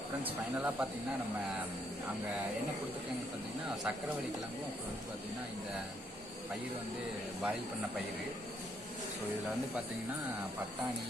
Friends ஃபைனலாக பார்த்தீங்கன்னா நம்ம அங்கே என்ன கொடுத்துருக்காங்க பார்த்தீங்கன்னா சக்கரவள்ளி கிழங்கும் அப்புறம் வந்து பார்த்திங்கன்னா இந்த பயிர் வந்து பாயில் பண்ண பயிர். ஸோ இதில் வந்து பார்த்திங்கன்னா பட்டாணி